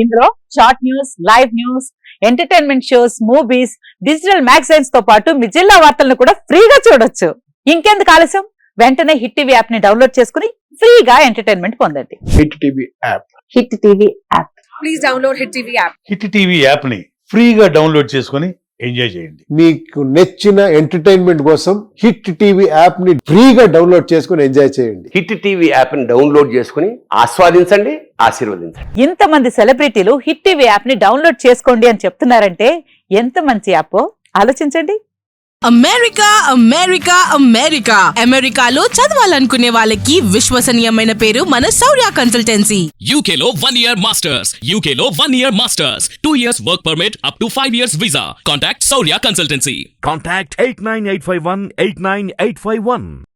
ఇందులో short news, live news, entertainment shows, movies, digital magazines తో పాటు మీ జిల్లా వార్తలను కూడా ఫ్రీగా చూడొచ్చు. ఇంకెందుకు ఆలస్యం, వెంటనే హిట్ టీవీ యాప్ ని డౌన్లోడ్ చేసుకుని ఫ్రీగా ఎంటర్టైన్మెంట్ పొందండి. Hit TV app. Hit TV app. Please download hit TV app. Hit TV app ని ఫ్రీగా డౌన్లోడ్ చేసుకుని ఎంజాయ్ చేయండి. మీకు నచ్చిన ఎంటర్టైన్మెంట్ కోసం హిట్ టీవీ యాప్ ని ఫ్రీగా డౌన్లోడ్ చేసుకుని ఎంజాయ్ చేయండి. హిట్ టీవీ యాప్ ని డౌన్లోడ్ చేసుకుని ఆస్వాదించండి, ఆశీర్వదించండి. ఇంతమంది సెలబ్రిటీలు హిట్ టీవీ యాప్ ని డౌన్లోడ్ చేసుకోండి అని చెప్తున్నారంటే ఎంత మంచి యాప్ ఆలోచించండి. అమెరికా అమెరికా అమెరికా అమెరికాలో చదవాలనుకునే వాళ్ళకి విశ్వసనీయమైన పేరు మన శౌర్య కన్సల్టెన్సీ. UK లో 1 year masters, UK లో 1 year masters, 2 years work permit up to 5 years visa. Contact Saurya Consultancy. Contact 89851 89851.